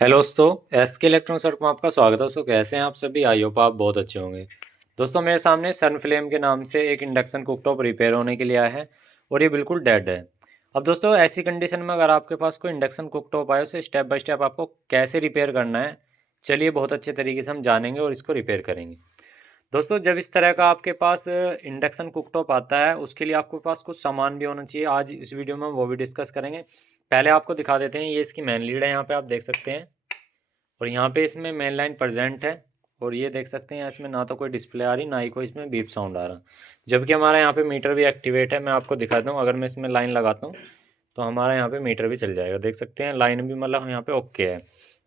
Hello दोस्तों, S के electronic circuit में आपका स्वागत है। दोस्तों कैसे हैं आप सभी? आई होप आप बहुत अच्छे होंगे। दोस्तों मेरे सामने सनफ्लेम के नाम से एक इंडक्शन कुकटॉप रिपेयर होने के लिए आया है और ये बिल्कुल डेड है। अब दोस्तों ऐसी कंडीशन में अगर आपके पास कोई इंडक्शन कुकटॉप आए उसे स्टेप बाय स्टेप आपको कैसे रिपेयर करना है, चलिए बहुत अच्छे तरीके से हम जानेंगे और इसको रिपेयर करेंगे। दोस्तों जब इस तरह का आपके पास इंडक्शन कुकटॉप आता है उसके लिए आपके पास कुछ सामान भी होना चाहिए। आज इस वीडियो में हम वो भी डिस्कस करेंगे। पहले आपको दिखा देते हैं, ये इसकी मेन लीड है, यहाँ पे आप देख सकते हैं। और यहाँ पे इसमें मेन लाइन प्रेजेंट है और ये देख सकते हैं इसमें ना तो कोई डिस्प्ले आ रही ना ही कोई इसमें बीप साउंड आ रहा। जबकि हमारा यहाँ पे मीटर भी एक्टिवेट है। मैं आपको दिखाता हूँ, अगर मैं इसमें लाइन लगाता हूँ तो हमारा यहाँ पे मीटर भी चल जाएगा। देख सकते हैं लाइन भी मतलब यहाँ पे ओके है।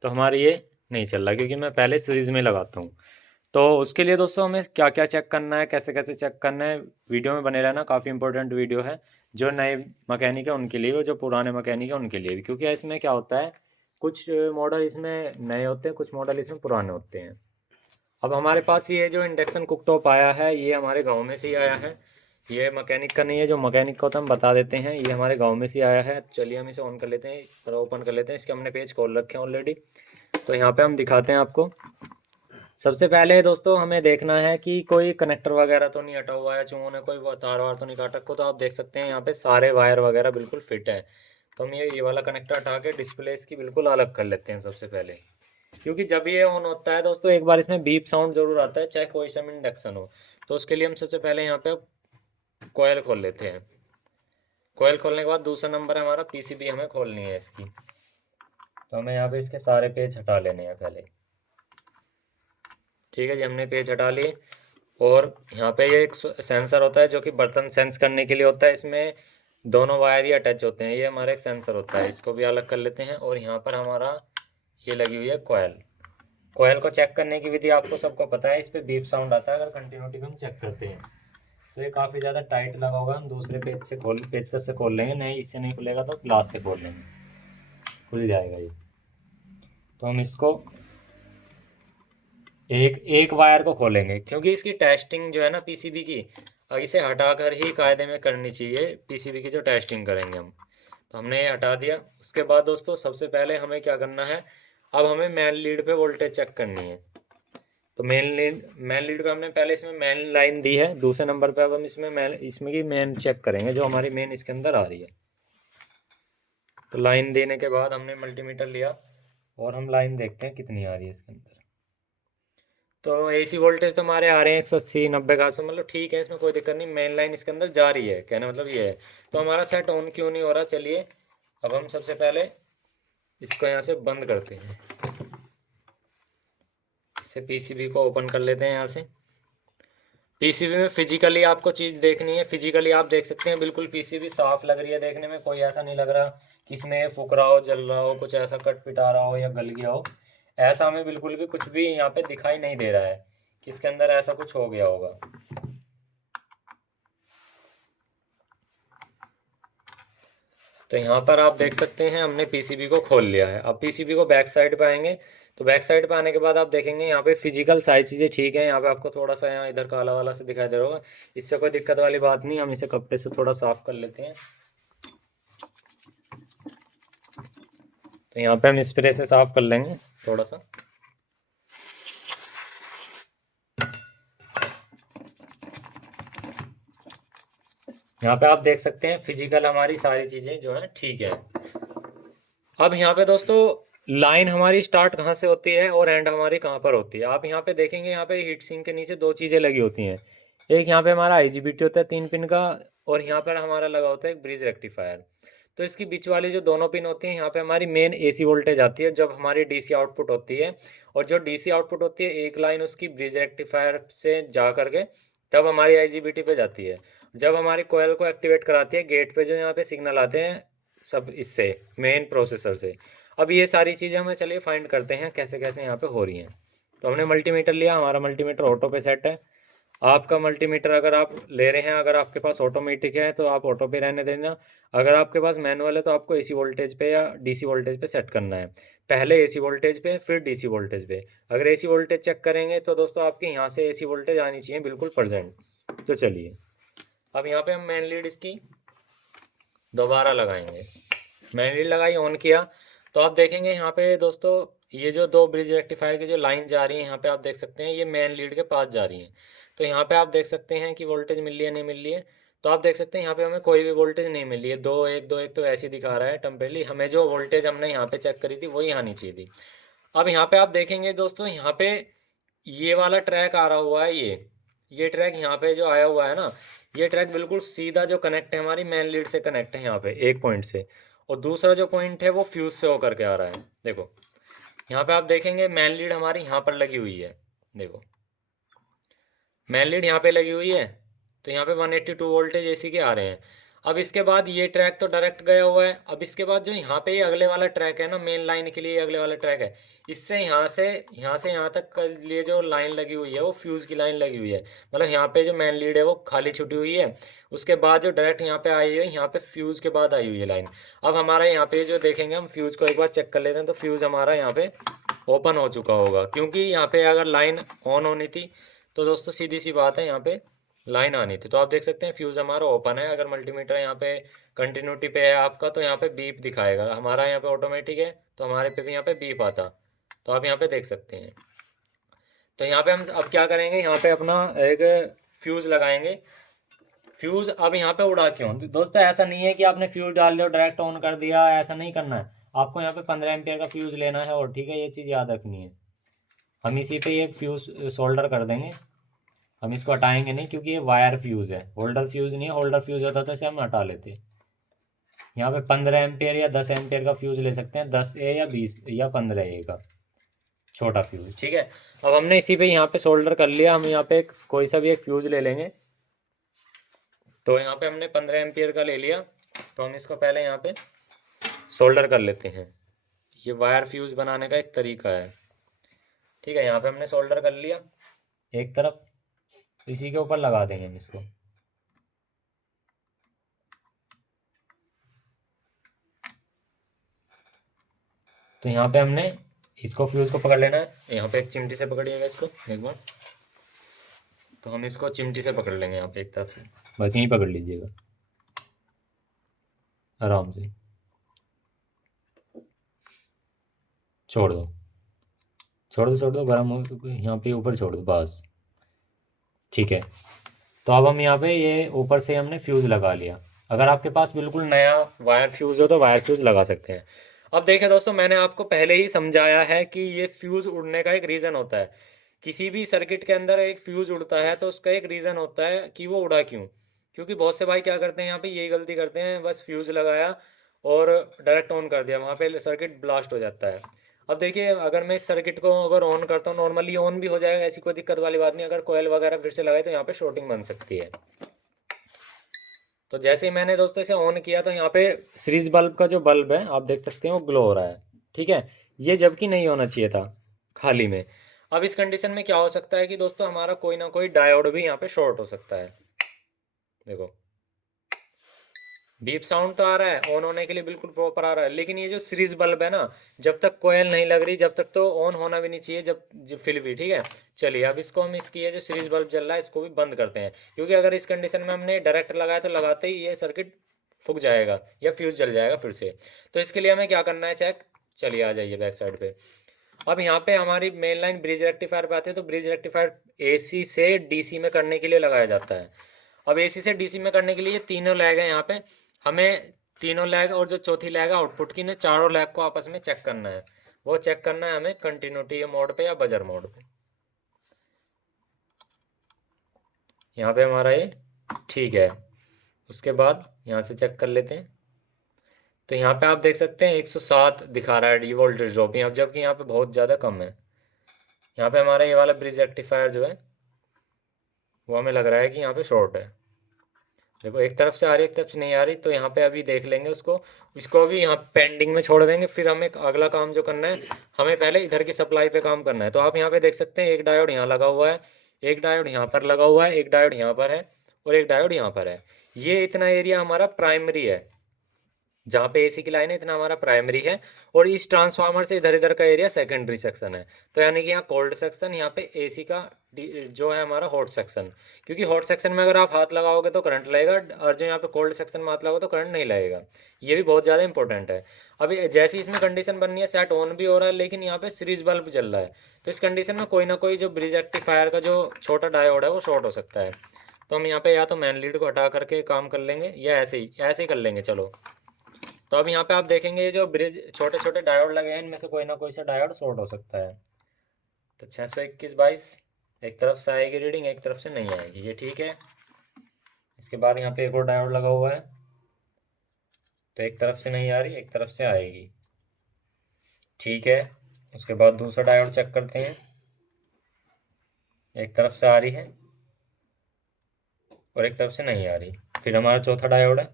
तो हमारे ये नहीं चल रहा क्योंकि मैं पहले सीरीज में लगाता हूँ। तो उसके लिए दोस्तों हमें क्या क्या चेक करना है, कैसे कैसे चेक करना है, वीडियो में बने रहना। काफ़ी इंपॉर्टेंट वीडियो है। जो नए मैकेनिक है उनके लिए और जो पुराने मैकेनिक है उनके लिए भी, क्योंकि इसमें क्या होता है, कुछ मॉडल इसमें नए होते हैं, कुछ मॉडल इसमें पुराने होते हैं। अब हमारे पास ये जो इंडक्शन कुकटॉप आया है ये हमारे गांव में से ही आया है। ये मैकेनिक का नहीं है, जो मैकेनिक का होता है हम बता देते हैं। ये हमारे गांव में से ही आया है। चलिए हम इसे ऑन कर लेते हैं और ओपन कर लेते हैं। इसके हमने पेज खोल रखे हैं ऑलरेडी, तो यहाँ पे हम दिखाते हैं आपको। सबसे पहले दोस्तों हमें देखना है कि कोई कनेक्टर वगैरह तो नहीं हटा हुआ है, चूहों ने कोई वो तार वार तो नहीं काटा को। तो आप देख सकते हैं यहाँ पे सारे वायर वगैरह बिल्कुल फिट है। तो हम ये वाला कनेक्टर हटा के डिस्प्ले इसकी बिल्कुल अलग कर लेते हैं सबसे पहले। क्योंकि जब ये ऑन होता है दोस्तों एक बार इसमें बीप साउंड जरूर आता है, चाहे कोई सा इंडक्शन हो। तो उसके लिए हम सबसे पहले यहाँ पे कोयल खोल लेते हैं। कोयल खोलने के बाद दूसरा नंबर है हमारा पीसीबी, हमें खोलनी है इसकी। तो हमें यहाँ पे इसके सारे पेज हटा लेने हैं पहले। ठीक है जी, हमने पेज हटा लिए। और यहाँ पे ये एक सेंसर होता है जो कि बर्तन सेंस करने के लिए होता है। इसमें दोनों वायर ही अटैच होते हैं। ये हमारा एक सेंसर होता है, इसको भी अलग कर लेते हैं। और यहाँ पर हमारा ये लगी हुई है कोयल। कोयल को चेक करने की विधि आपको सबको पता है। इस पर बीप साउंड आता है अगर कंटिन्यूटी को हम चेक करते हैं। तो ये काफ़ी ज़्यादा टाइट लगा होगा। हम दूसरे पेज से पेचकस से खोल लेंगे, नहीं इससे नहीं खुलेगा तो ग्लास से खोल लेंगे, खुल जाएगा ये। तो हम इसको एक एक वायर को खोलेंगे क्योंकि इसकी टेस्टिंग जो है ना पीसीबी की, इसे हटाकर ही कायदे में करनी चाहिए पीसीबी की जो टेस्टिंग करेंगे हम। तो हमने ये हटा दिया। उसके बाद दोस्तों सबसे पहले हमें क्या करना है, अब हमें मेन लीड पे वोल्टेज चेक करनी है। तो मेन लीड पे हमने पहले इसमें मेन लाइन दी है। दूसरे नंबर पे अब हम इसमें की मेन चेक करेंगे जो हमारी मेन इसके अंदर आ रही है। तो लाइन देने के बाद हमने मल्टीमीटर लिया और हम लाइन देखते हैं कितनी आ रही है इसके अंदर। तो एसी वोल्टेज तो हमारे आ रहे हैं 180 90 का आसपास, मतलब ठीक है, इसमें कोई दिक्कत नहीं। मेन लाइन इसके अंदर जा रही है, कहने मतलब ये है। तो हमारा सेट ऑन क्यों नहीं हो रहा, चलिए अब हम सबसे पहले इसको यहाँ से बंद करते हैं। इससे पीसीबी को ओपन कर लेते हैं यहाँ से। पीसीबी में फिजिकली आपको चीज़ देखनी है। फिजिकली आप देख सकते हैं बिल्कुल पीसीबी साफ लग रही है देखने में। कोई ऐसा नहीं लग रहा कि इसमें फूक रहा हो, जल रहा हो, कुछ ऐसा कट पिटा रहा हो या गल गया हो। ऐसा हमें बिल्कुल भी कुछ भी यहाँ पे दिखाई नहीं दे रहा है कि इसके अंदर ऐसा कुछ हो गया होगा। तो यहाँ पर आप देख सकते हैं हमने पीसीबी को खोल लिया है। अब पीसीबी को बैक साइड पे आएंगे। तो बैक साइड पे आने के बाद आप देखेंगे यहाँ पे फिजिकल सारी चीज़ें ठीक है। यहाँ पे आपको थोड़ा सा यहाँ इधर काला वाला से दिखाई दे रहा होगा, इससे कोई दिक्कत वाली बात नहीं। हम इसे कपड़े से थोड़ा साफ कर लेते हैं। तो यहाँ पे हम स्प्रे से साफ कर लेंगे थोड़ा सा। यहाँ पे आप देख सकते हैं फिजिकल हमारी सारी चीज़ें जो है ठीक है। अब यहाँ पे दोस्तों लाइन हमारी स्टार्ट कहाँ से होती है और एंड हमारी कहाँ पर होती है, आप यहाँ पे देखेंगे। यहाँ पे हीट सिंक के नीचे दो चीज़ें लगी होती हैं। एक यहाँ पे हमारा आईजीबीटी होता है 3 पिन का, और यहाँ पर हमारा लगा होता है एक ब्रिज रेक्टिफायर। तो इसकी बीच वाली जो दोनों पिन होती हैं, यहाँ पे हमारी मेन एसी वोल्टेज आती है जब हमारी डीसी आउटपुट होती है। और जो डीसी आउटपुट होती है एक लाइन उसकी ब्रिज रेक्टिफायर से जा करके तब हमारी आईजीबीटी पे जाती है। जब हमारी कोयल को एक्टिवेट कराती है गेट पे जो यहाँ पे सिग्नल आते हैं सब इससे मेन प्रोसेसर से। अब ये सारी चीज़ें हमें चलिए फाइंड करते हैं कैसे कैसे यहाँ पे हो रही हैं। तो हमने मल्टीमीटर लिया, हमारा मल्टीमीटर ऑटो पे सेट है। आपका मल्टीमीटर अगर आप ले रहे हैं, अगर आपके पास ऑटोमेटिक है तो आप ऑटो पे रहने देना। अगर आपके पास मैनुअल है तो आपको एसी वोल्टेज पे या डीसी वोल्टेज पे सेट करना है। पहले एसी वोल्टेज पे फिर डीसी वोल्टेज पे। अगर एसी वोल्टेज चेक करेंगे तो दोस्तों आपके यहाँ से एसी वोल्टेज आनी चाहिए बिल्कुल प्रेजेंट। तो चलिए अब यहाँ पे हम मेन लीड इसकी दोबारा लगाएंगे। मैंने लीड लगाई, ऑन किया। तो आप देखेंगे यहाँ पे दोस्तों, ये जो दो ब्रिज रेक्टिफायर की जो लाइन जा रही है यहाँ पे आप देख सकते हैं, ये मेन लीड के पास जा रही है। तो यहाँ पे आप देख सकते हैं कि वोल्टेज मिल रही है नहीं मिल रही है। तो आप देख सकते हैं यहाँ पे हमें कोई भी वोल्टेज नहीं मिल रही है, दो एक दो एक तो ऐसे ही दिखा रहा है टेम्परेली। हमें जो वोल्टेज हमने यहाँ पे चेक करी थी वही आनी चाहिए थी। अब यहाँ पे आप देखेंगे दोस्तों, यहाँ पे ये वाला ट्रैक आ रहा हुआ है, ये ट्रैक यहाँ पे जो आया हुआ है ना, ये ट्रैक बिल्कुल सीधा जो कनेक्ट है हमारी मेन लीड से कनेक्ट है यहाँ पे एक पॉइंट से। और दूसरा जो पॉइंट है वो फ्यूज से होकर के आ रहा है। देखो यहाँ पे आप देखेंगे मेन लीड हमारी यहाँ पर लगी हुई है। देखो मेन लीड यहाँ पे लगी हुई है, तो यहाँ पे 182 वोल्टेज एसी के आ रहे हैं। अब इसके बाद ये ट्रैक तो डायरेक्ट गया हुआ है। अब इसके बाद जो यहाँ पे ये अगले वाला ट्रैक है ना, मेन लाइन के लिए अगले वाला ट्रैक है, इससे यहाँ से यहाँ तक के लिए जो लाइन लगी हुई है वो फ्यूज़ की लाइन लगी हुई है। मतलब यहाँ पे जो मेन लीड है वो खाली छुटी हुई है, उसके बाद जो डायरेक्ट यहाँ पे आई है, यहाँ पे फ्यूज़ के बाद आई हुई है लाइन। अब हमारा यहाँ पे जो देखेंगे हम फ्यूज़ को एक बार चेक कर लेते हैं, तो फ्यूज़ हमारा यहाँ पे ओपन हो चुका होगा, क्योंकि यहाँ पे अगर लाइन ऑन होनी थी तो दोस्तों सीधी सी बात है यहाँ पे लाइन आनी थी। तो आप देख सकते हैं फ्यूज़ हमारा ओपन है। अगर मल्टीमीटर यहाँ पे कंटिन्यूटी पे है आपका, तो यहाँ पे बीप दिखाएगा। हमारा यहाँ पे ऑटोमेटिक है तो हमारे पे भी यहाँ पे बीप आता। तो आप यहाँ पे देख सकते हैं। तो यहाँ पे हम अब क्या करेंगे, यहाँ पे अपना एक फ्यूज़ लगाएंगे। फ्यूज़ अब यहाँ पे उड़ा क्यों दोस्तों, ऐसा नहीं है कि आपने फ्यूज़ डाल दिया डायरेक्ट ऑन कर दिया, ऐसा नहीं करना है। आपको यहाँ पे 15 एम्पियर का फ्यूज़ लेना है, और ठीक है, ये चीज़ याद रखनी है। हम इसी पे ये फ्यूज़ सोल्डर कर देंगे, हम इसको हटाएंगे नहीं, क्योंकि ये वायर फ्यूज़ है, होल्डर फ्यूज़ नहीं है। होल्डर फ्यूज़ होता तो इसे हम हटा लेते। यहाँ पे 15 एम्पियर या 10 एम्पियर का फ्यूज़ ले सकते हैं, 10A या 20 या 15A का छोटा फ्यूज़, ठीक है। अब हमने इसी पे यहाँ पे सोल्डर कर लिया। हम यहाँ पे कोई सा भी एक फ्यूज़ ले लेंगे। तो यहाँ पे हमने 15 एम्पियर का ले लिया, तो हम इसको पहले यहाँ पे सोल्डर कर लेते हैं। ये वायर फ्यूज़ बनाने का एक तरीका है, ठीक है। यहाँ पे हमने सोल्डर कर लिया एक तरफ, इसी के ऊपर लगा देंगे हम इसको। तो यहाँ पे हमने इसको फ्यूज़ को पकड़ लेना है। यहाँ पे एक चिमटी से पकड़िएगा इसको एक बार। तो हम इसको चिमटी से पकड़ लेंगे यहाँ पे एक तरफ से, बस यहीं पकड़ लीजिएगा आराम से। छोड़ दो छोड़ दो, गर्म हो, यहाँ पे ऊपर छोड़ दो बस, ठीक है। तो अब हम यहाँ पे ये ऊपर से हमने फ्यूज़ लगा लिया। अगर आपके पास बिल्कुल नया वायर फ्यूज़ हो तो वायर फ्यूज़ लगा सकते हैं। अब देखिए दोस्तों, मैंने आपको पहले ही समझाया है कि ये फ्यूज़ उड़ने का एक रीज़न होता है। किसी भी सर्किट के अंदर एक फ्यूज़ उड़ता है तो उसका एक रीज़न होता है कि वो उड़ा क्यों। क्योंकि बहुत से भाई क्या करते हैं, यहाँ पे यही गलती करते हैं, बस फ्यूज़ लगाया और डायरेक्ट ऑन कर दिया, वहाँ पे सर्किट ब्लास्ट हो जाता है। अब देखिए, अगर मैं इस सर्किट को अगर ऑन करता हूँ, नॉर्मली ऑन भी हो जाएगा, ऐसी कोई दिक्कत वाली बात नहीं। अगर कोयल वगैरह फिर से लगाए तो यहाँ पे शॉर्टिंग बन सकती है। तो जैसे ही मैंने दोस्तों इसे ऑन किया तो यहाँ पे सीरीज बल्ब का जो बल्ब है आप देख सकते हैं वो ग्लो हो रहा है, ठीक है। ये जबकि नहीं होना चाहिए था खाली में। अब इस कंडीशन में क्या हो सकता है कि दोस्तों हमारा कोई ना कोई डायोड भी यहाँ पे शॉर्ट हो सकता है। देखो बीप साउंड तो आ रहा है, ऑन होने के लिए बिल्कुल प्रॉपर आ रहा है, लेकिन ये जो सीरीज बल्ब है ना, जब तक कोयल नहीं लग रही जब तक तो ऑन होना भी नहीं चाहिए, जब फिर भी ठीक है। चलिए अब इसको हम इसकी ये जो सीरीज बल्ब जल रहा है इसको भी बंद करते हैं, क्योंकि अगर इस कंडीशन में हमने डायरेक्ट लगाया तो लगाते ही ये सर्किट फूक जाएगा या फ्यूज जल जाएगा फिर से। तो इसके लिए हमें क्या करना है चेक। चलिए आ जाइए बैक साइड पे। अब यहाँ पे हमारी मेन लाइन ब्रिज रेक्टिफायर पे आती है, तो ब्रिज रेक्टिफायर एसी से डीसी में करने के लिए लगाया जाता है। अब एसी से डीसी में करने के लिए ये तीनों लैग हैं यहाँ पे। हमें तीनों लैग और जो चौथी लैग है आउटपुट की, ने चारों लैग को आपस में चेक करना है। वो चेक करना है हमें कंटिन्यूटी मोड पे या बजर मोड पे। यहाँ पे हमारा ये ठीक है। उसके बाद यहाँ से चेक कर लेते हैं। तो यहाँ पे आप देख सकते हैं 107 दिखा रहा है ये वोल्टेज ड्रॉप, यहाँ जबकि यहाँ पे बहुत ज़्यादा कम है। यहाँ पे हमारा ये वाला ब्रिज रेक्टिफायर जो है वो हमें लग रहा है कि यहाँ पे शॉर्ट है। देखो एक तरफ से आ रही है एक तरफ से नहीं आ रही, तो यहाँ पे अभी देख लेंगे उसको। इसको भी यहाँ पेंडिंग में छोड़ देंगे, फिर हमें अगला काम जो करना है, हमें पहले इधर की सप्लाई पे काम करना है। तो आप यहाँ पे देख सकते हैं एक डायोड यहाँ लगा हुआ है, एक डायोड यहाँ पर लगा हुआ है, एक डायोड यहाँ पर है और एक डायोड यहाँ पर है। ये इतना एरिया हमारा प्राइमरी है, जहाँ पे एसी की लाइन है इतना हमारा प्राइमरी है, और इस ट्रांसफार्मर से इधर इधर का एरिया सेकेंडरी सेक्शन है। तो यानी कि यहाँ कोल्ड सेक्शन, यहाँ पे एसी का जो है हमारा हॉट सेक्शन। क्योंकि हॉट सेक्शन में अगर आप हाथ लगाओगे तो करंट लगेगा, और जो यहाँ पे कोल्ड सेक्शन में हाथ लगाओगे तो करंट नहीं लगेगा। ये भी बहुत ज़्यादा इंपॉर्टेंट है। अभी जैसी इसमें कंडीशन बननी है, सेट ऑन भी हो रहा है लेकिन यहाँ पे सीरीज बल्ब जल रहा है, तो इस कंडीशन में कोई ना कोई जो ब्रिज रेक्टिफायर का जो छोटा डायोड है वो शॉर्ट हो सकता है। तो हम यहाँ पे या तो मैन लीड को हटा करके काम कर लेंगे, या ऐसे ही कर लेंगे। चलो, तो अब यहाँ पे आप देखेंगे ये जो ब्रिज छोटे छोटे डायोड लगे हैं, इनमें से कोई ना कोई सा डायोड शॉर्ट हो सकता है। तो 621/22, एक तरफ से आएगी रीडिंग, एक तरफ से नहीं आएगी, ये ठीक है। इसके बाद यहाँ पे एक और डायोड लगा हुआ है, तो एक तरफ से नहीं आ रही, एक तरफ से आएगी, ठीक है। उसके बाद दूसरा डायोड चेक करते हैं, एक तरफ से आ रही है और एक तरफ से नहीं आ रही। फिर हमारा चौथा डायोड है,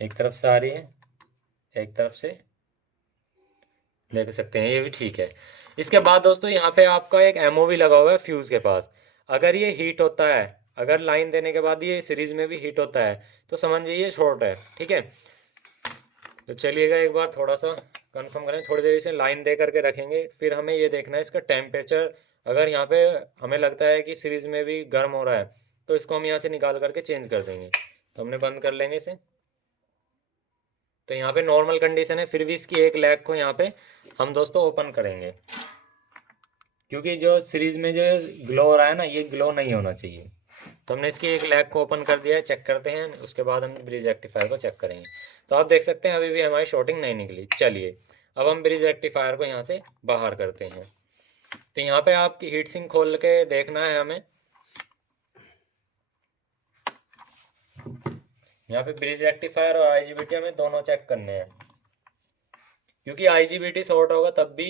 एक तरफ से आ रही है, एक तरफ से, देख सकते हैं, ये भी ठीक है। इसके बाद दोस्तों यहाँ पे आपका एक एमओवी लगा हुआ है फ्यूज़ के पास। अगर ये हीट होता है, अगर लाइन देने के बाद ये सीरीज में भी हीट होता है, तो समझ जाइए शॉर्ट है, ठीक है। तो चलिएगा एक बार थोड़ा सा कंफर्म करें, थोड़ी देर इसे लाइन दे करके रखेंगे, फिर हमें ये देखना है इसका टेम्परेचर। अगर यहाँ पे हमें लगता है कि सीरीज में भी गर्म हो रहा है, तो इसको हम यहाँ से निकाल करके चेंज कर देंगे। तो हमने बंद कर लेंगे इसे। तो यहाँ पे नॉर्मल कंडीशन है, फिर भी इसकी एक लेग को यहाँ पे हम दोस्तों ओपन करेंगे, क्योंकि जो सीरीज में जो ग्लो हो रहा है ना, ये ग्लो नहीं होना चाहिए। तो हमने इसकी एक लेग को ओपन कर दिया है, चेक करते हैं, उसके बाद हम ब्रिज रेक्टिफायर को चेक करेंगे। तो आप देख सकते हैं अभी भी हमारी शॉर्टिंग नहीं निकली। चलिए, अब हम ब्रिज रेक्टिफायर को यहाँ से बाहर करते हैं। तो यहाँ पे आपकी हीट सिंक खोल के देखना है हमें। यहाँ पे ब्रिज रेक्टिफायर और आईजीबीटी हमें दोनों चेक करने हैं, क्योंकि आईजीबीटी शॉर्ट होगा तब भी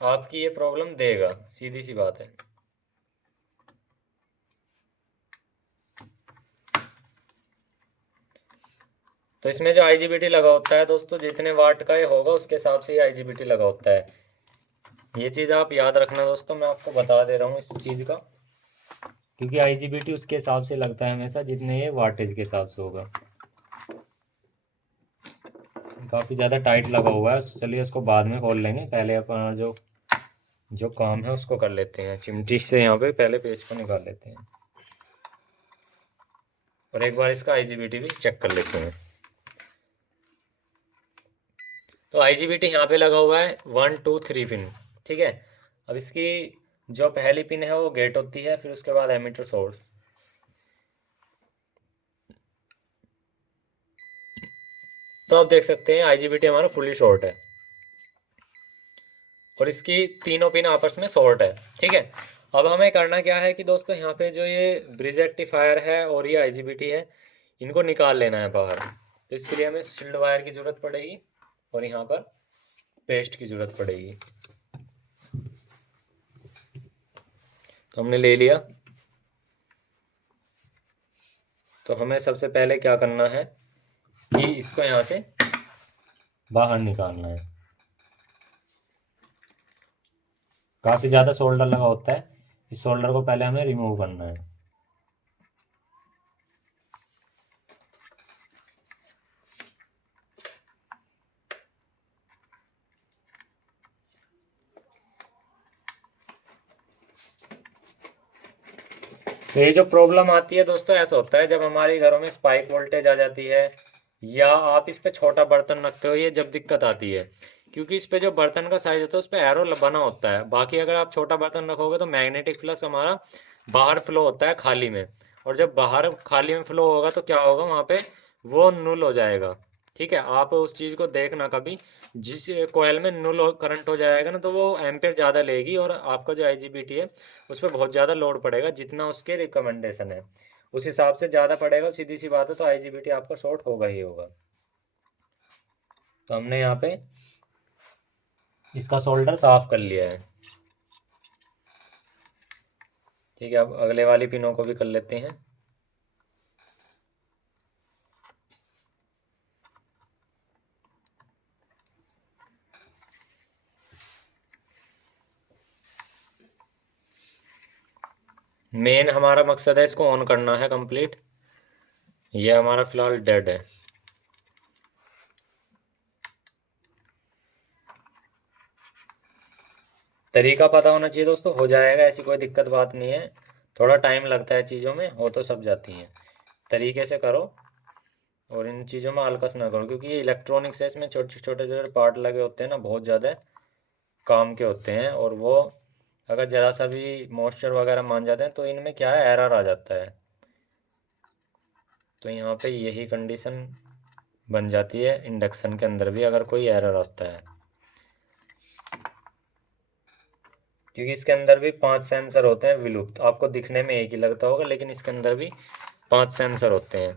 आपकी ये प्रॉब्लम देगा, सीधी सी बात है। तो इसमें जो आईजीबीटी लगा होता है दोस्तों, जितने वाट का ये होगा उसके हिसाब से ही आईजीबीटी लगा होता है। ये चीज़ आप याद रखना दोस्तों, मैं आपको बता दे रहा हूँ इस चीज़ का, क्योंकि आईजीबीटी उसके हिसाब से लगता है हमेशा जितने ये वाटेज के हिसाब से होगा। काफ़ी ज़्यादा टाइट लगा हुआ है, चलिए इसको बाद में खोल लेंगे, पहले अपना जो जो काम है उसको कर लेते हैं। चिमटी से यहाँ पे पहले पेज को निकाल लेते हैं, और एक बार इसका आईजीबीटी भी चेक कर लेते हैं। तो आईजीबीटी यहाँ पे लगा हुआ है 1 2 3 पिन, ठीक है। अब इसकी जो पहली पिन है वो गेट होती है, फिर उसके बाद एमीटर सोर्स। तो आप देख सकते हैं आईजीबीटी हमारा फुली शॉर्ट है, और इसकी तीनों पिन आपस में शॉर्ट है, ठीक है। अब हमें करना क्या है कि दोस्तों यहाँ पे जो ये ब्रिज रेक्टिफायर है और ये आईजीबीटी है, इनको निकाल लेना है बाहर। तो इसके लिए हमें शील्ड वायर की ज़रूरत पड़ेगी, और यहाँ पर पेस्ट की ज़रूरत पड़ेगी। तो हमने ले लिया। तो हमें सबसे पहले क्या करना है कि इसको यहाँ से बाहर निकालना है। काफ़ी ज़्यादा सोल्डर लगा होता है, इस सोल्डर को पहले हमें रिमूव करना है। तो ये जो प्रॉब्लम आती है दोस्तों, ऐसा होता है जब हमारे घरों में स्पाइक वोल्टेज आ जाती है, या आप इस पे छोटा बर्तन रखते हो, ये जब दिक्कत आती है, क्योंकि इस पे जो बर्तन का साइज होता है उस पे एरो बना होता है। बाकी अगर आप छोटा बर्तन रखोगे तो मैग्नेटिक फ्लक्स हमारा बाहर फ्लो होता है खाली में, और जब बाहर खाली में फ्लो होगा तो क्या होगा, वहाँ पे वो नुल हो जाएगा, ठीक है। आप उस चीज़ को देखना कभी, जिस कोयल में नुल करंट हो जाएगा ना, तो वो एम्पेयर ज़्यादा लेगी, और आपका जो आईजीबीटी है उस पर बहुत ज़्यादा लोड पड़ेगा, जितना उसके रिकमेंडेशन है उस हिसाब से ज़्यादा पड़ेगा, सीधी सी बात है। तो आईजीबीटी आपका शॉर्ट होगा ही होगा। तो हमने यहाँ पे इसका सोल्डर साफ कर लिया है, ठीक है। अब अगले वाली पिनों को भी कर लेते हैं। मेन हमारा मकसद है इसको ऑन करना है कंप्लीट। ये हमारा फिलहाल डेड है। तरीका पता होना चाहिए दोस्तों, हो जाएगा, ऐसी कोई दिक्कत बात नहीं है। थोड़ा टाइम लगता है चीज़ों में, हो तो सब जाती हैं। तरीके से करो और इन चीज़ों में आलकस ना करो, क्योंकि ये इलेक्ट्रॉनिक्स है, इसमें छोटे छोटे छोटे पार्ट लगे होते हैं ना, बहुत ज़्यादा काम के होते हैं। और वो अगर ज़रा सा भी मॉइस्चर वगैरह मान जाते हैं तो इनमें क्या है, एरर आ जाता है। तो यहाँ पे यही कंडीशन बन जाती है इंडक्शन के अंदर भी, अगर कोई एरर आता है। क्योंकि इसके अंदर भी 5 सेंसर होते हैं विलुप्त, आपको दिखने में एक ही लगता होगा, लेकिन इसके अंदर भी 5 सेंसर होते हैं।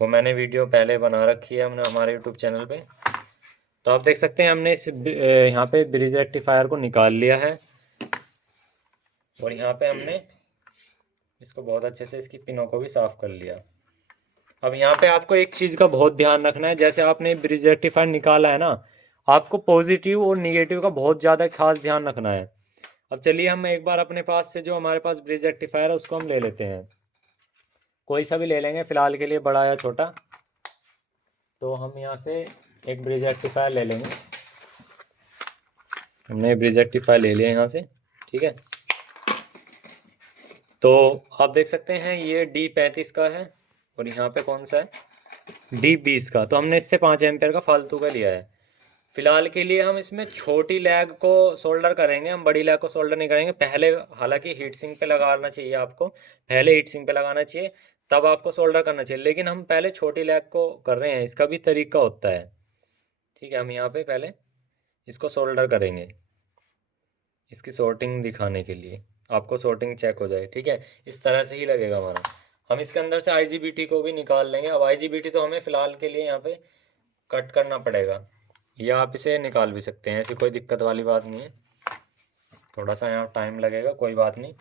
वो मैंने वीडियो पहले बना रखी है हमने हमारे यूट्यूब चैनल पे। तो आप देख सकते हैं हमने इस यहाँ पे ब्रिज रेक्टिफायर को निकाल लिया है, और यहाँ पे हमने इसको बहुत अच्छे से इसकी पिनों को भी साफ कर लिया। अब यहाँ पे आपको एक चीज़ का बहुत ध्यान रखना है, जैसे आपने ब्रिज रेक्टिफायर निकाला है ना, आपको पॉजिटिव और निगेटिव का बहुत ज़्यादा खास ध्यान रखना है। अब चलिए हम एक बार अपने पास से जो हमारे पास ब्रिज रेक्टिफायर है उसको हम ले लेते हैं, कोई सा भी ले लेंगे फ़िलहाल के लिए, बड़ा या छोटा। तो हम यहाँ से एक ब्रिज रेक्टिफायर ले लेंगे। हमने ब्रिज रेक्टिफायर ले लिया यहाँ से, ठीक है। तो आप देख सकते हैं ये D35 का है, और यहाँ पे कौन सा है, D20 का। तो हमने इससे 5 एम्पेयर का फालतू का लिया है। फिलहाल के लिए हम इसमें छोटी लैग को सोल्डर करेंगे, हम बड़ी लैग को सोल्डर नहीं करेंगे पहले। हालांकि हीट सिंक पे लगाना चाहिए आपको, पहले हीट सिंक पे लगाना चाहिए, तब आपको सोल्डर करना चाहिए। लेकिन हम पहले छोटी लैग को कर रहे हैं, इसका भी तरीका होता है, ठीक है। हम यहाँ पे पहले इसको सोल्डर करेंगे, इसकी sorting दिखाने के लिए, आपको sorting चेक हो जाए, ठीक है। इस तरह से ही लगेगा हमारा। हम इसके अंदर से IGBT को भी निकाल लेंगे। अब IGBT तो हमें फ़िलहाल के लिए यहाँ पे कट करना पड़ेगा, या आप इसे निकाल भी सकते हैं, ऐसी कोई दिक्कत वाली बात नहीं है। थोड़ा सा यहाँ टाइम लगेगा, कोई बात नहीं।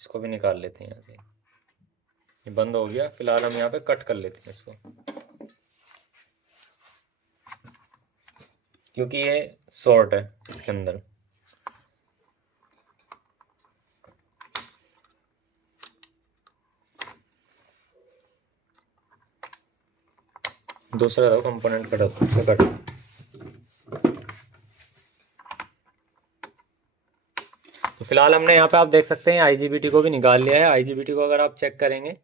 इसको भी निकाल लेते हैं यहाँ से, ये बंद हो गया। फ़िलहाल हम यहाँ पे कट कर लेते हैं इसको, क्योंकि ये शॉर्ट है इसके अंदर। दूसरा दो कंपोनेंट कट होता है, उससे कट। तो फिलहाल हमने यहाँ पे आप देख सकते हैं IGBT को भी निकाल लिया है। IGBT को अगर आप चेक करेंगे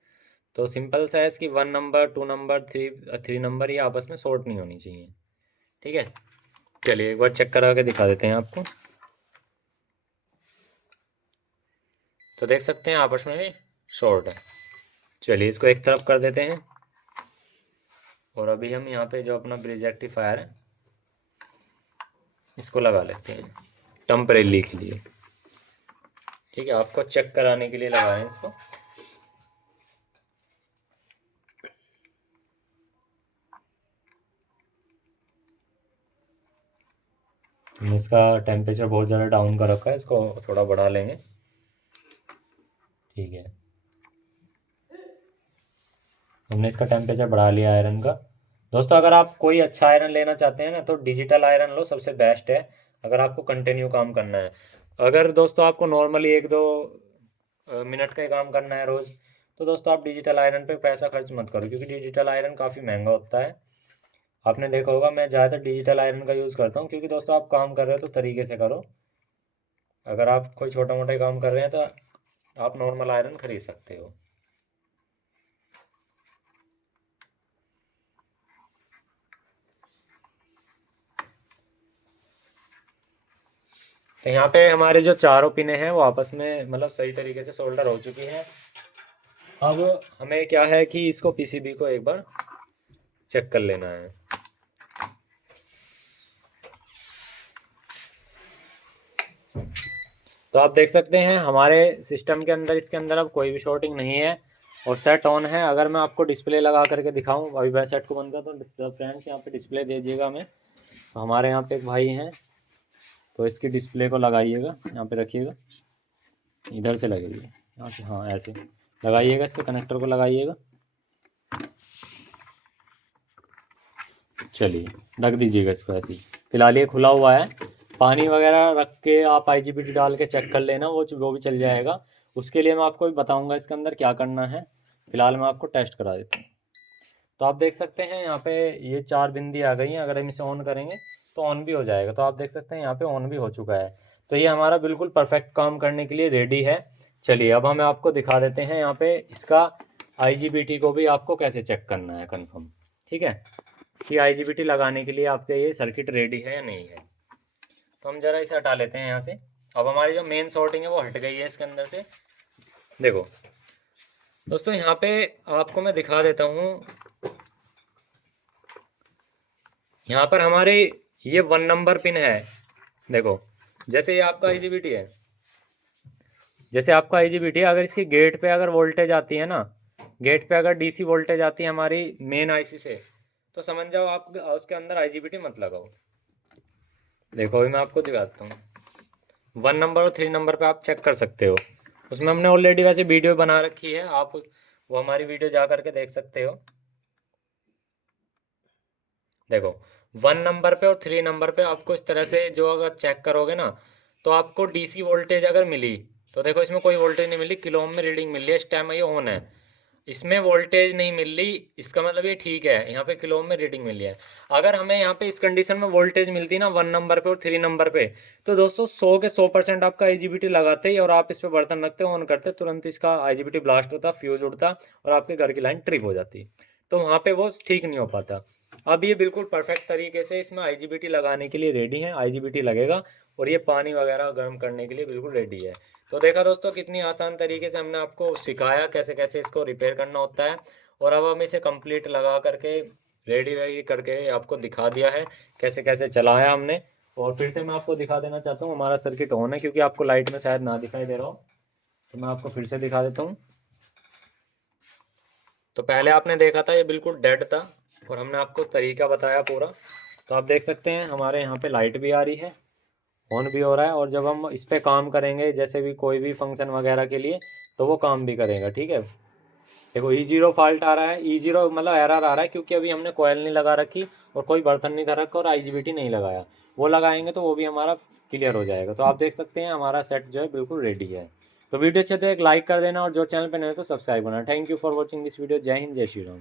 तो सिंपल सा है कि 1 नंबर 2 नंबर 3 नंबर ये आपस में शॉर्ट नहीं होनी चाहिए, ठीक है। चलिए एक बार चेक करा के दिखा देते हैं आपको। तो देख सकते हैं आपस में भी शॉर्ट है। चलिए इसको एक तरफ कर देते हैं, और अभी हम यहाँ पे जो अपना ब्रिज रेक्टिफायर है इसको लगा लेते हैं टेम्परेरी के लिए, ठीक है। आपको चेक कराने के लिए लगा रहे हैं इसको। हमने इसका टेम्परेचर बहुत ज़्यादा डाउन कर रखा है, इसको थोड़ा बढ़ा लेंगे, ठीक है। हमने इसका टेम्परेचर बढ़ा लिया आयरन का। दोस्तों अगर आप कोई अच्छा आयरन लेना चाहते हैं ना, तो डिजिटल आयरन लो, सबसे बेस्ट है अगर आपको कंटिन्यू काम करना है। अगर दोस्तों आपको नॉर्मली 1-2 मिनट का ही काम करना है रोज़, तो दोस्तों आप डिजिटल आयरन पे पैसा खर्च मत करो, क्योंकि डिजिटल आयरन काफ़ी महंगा होता है। आपने देखा होगा, मैं ज़्यादातर डिजिटल आयरन का यूज़ करता हूँ, क्योंकि दोस्तों आप काम कर रहे हो तो तरीके से करो। अगर आप कोई छोटा मोटा काम कर रहे हैं तो आप नॉर्मल आयरन खरीद सकते हो। तो यहाँ पे हमारे जो चारों पिने हैं वो आपस में मतलब सही तरीके से सोल्डर हो चुकी हैं। अब हमें क्या है कि इसको PCB को एक बार चेक कर लेना है। तो आप देख सकते हैं हमारे सिस्टम के अंदर, इसके अंदर अब कोई भी शॉर्टिंग नहीं है और सेट ऑन है। अगर मैं आपको डिस्प्ले लगा करके दिखाऊं, अभी मैं सेट को बंद कर तो फ्रेंड्स यहाँ पे डिस्प्ले दीजिएगा हमें। तो हमारे यहाँ पे एक भाई हैं, तो इसकी डिस्प्ले को लगाइएगा, यहाँ पे रखिएगा, इधर से लगेगी, यहाँ से, हाँ ऐसे लगाइएगा, इसके कनेक्टर को लगाइएगा। चलिए रख दीजिएगा इसको ऐसे ही। फिलहाल ये खुला हुआ है, पानी वगैरह रख के आप IGBT डाल के चेक कर लेना, वो भी चल जाएगा। उसके लिए मैं आपको भी बताऊंगा इसके अंदर क्या करना है। फिलहाल मैं आपको टेस्ट करा देता हूँ। तो आप देख सकते हैं यहाँ पे ये 4 बिंदी आ गई हैं। अगर हम इसे ऑन करेंगे तो ऑन भी हो जाएगा। तो आप देख सकते हैं यहाँ पे ऑन भी हो चुका है। तो ये हमारा बिल्कुल परफेक्ट काम करने के लिए रेडी है। चलिए अब हम आपको दिखा देते हैं यहाँ पे इसका IGBT को भी आपको कैसे चेक करना है कन्फर्म, ठीक है, कि IGBT लगाने के लिए आपका ये सर्किट रेडी है या नहीं है। तो हम ज़रा इसे हटा लेते हैं यहाँ से। अब हमारी जो मेन सॉर्टिंग है वो हट गई है इसके अंदर से। देखो दोस्तों यहाँ पे आपको मैं दिखा देता हूँ। यहाँ पर हमारे ये 1 नंबर पिन है। देखो जैसे ये आपका IGBT है, जैसे आपका IGBT है, अगर इसकी गेट पे अगर वोल्टेज आती है ना, गेट पे अगर DC वोल्टेज आती है हमारी मेन IC से, तो समझ जाओ आप उसके अंदर IGBT मत लगाओ। देखो अभी मैं आपको दिखाता हूँ। 1 नंबर और 3 नंबर पे आप चेक कर सकते हो। उसमें हमने ऑलरेडी वैसे वीडियो बना रखी है, आप वो हमारी वीडियो जा करके देख सकते हो। देखो 1 नंबर पे और 3 नंबर पे आपको इस तरह से जो अगर चेक करोगे ना, तो आपको DC वोल्टेज अगर मिली, तो देखो इसमें कोई वोल्टेज नहीं मिली, किलो ओम में रीडिंग मिल रही है, इस टाइम ये ऑन है। इसमें वोल्टेज नहीं मिल रही, इसका मतलब ये ठीक है, यहाँ पे किलो ओम में रीडिंग मिल रही है। अगर हमें यहाँ पे इस कंडीशन में वोल्टेज मिलती ना 1 नंबर पे और 3 नंबर पे, तो दोस्तों 100 के 100% आपका IGBT लगाते ही और आप इस पे बर्तन रखते ऑन करते, तुरंत इसका IGBT ब्लास्ट होता, फ्यूज उड़ता और आपके घर की लाइन ट्रिप हो जाती। तो वहाँ पे वो ठीक नहीं हो पाता। अब ये बिल्कुल परफेक्ट तरीके से इसमें IGBT लगाने के लिए रेडी है। IGBT लगेगा और ये पानी वगैरह गर्म करने के लिए बिल्कुल रेडी है। तो देखा दोस्तों कितनी आसान तरीके से हमने आपको सिखाया कैसे कैसे इसको रिपेयर करना होता है। और अब हम इसे कंप्लीट लगा करके रेडी करके आपको दिखा दिया है कैसे कैसे चलाया हमने। और फिर से मैं आपको दिखा देना चाहता हूँ, हमारा सर्किट ऑन है, क्योंकि आपको लाइट में शायद ना दिखाई दे रहा हो, तो मैं आपको फिर से दिखा देता हूँ। तो पहले आपने देखा था ये बिल्कुल डेड था और हमने आपको तरीका बताया पूरा। तो आप देख सकते हैं हमारे यहाँ पे लाइट भी आ रही है, ऑन भी हो रहा है। और जब हम इस पे काम करेंगे जैसे भी कोई भी फंक्शन वगैरह के लिए, तो वो काम भी करेगा, ठीक है। देखो E0 फॉल्ट आ रहा है, E0 मतलब एरर आ रहा है, क्योंकि अभी हमने कोयल नहीं लगा रखी और कोई बर्तन नहीं धर रखा और IGBT नहीं लगाया। वो लगाएंगे तो वो भी हमारा क्लियर हो जाएगा। तो आप देख सकते हैं हमारा सेट जो है बिल्कुल रेडी है। तो वीडियो अच्छे तो एक लाइक कर देना और जो चैनल पर नए तो सब्सक्राइब करना। Thank you for watching this video. जय हिंद, जय श्री राम।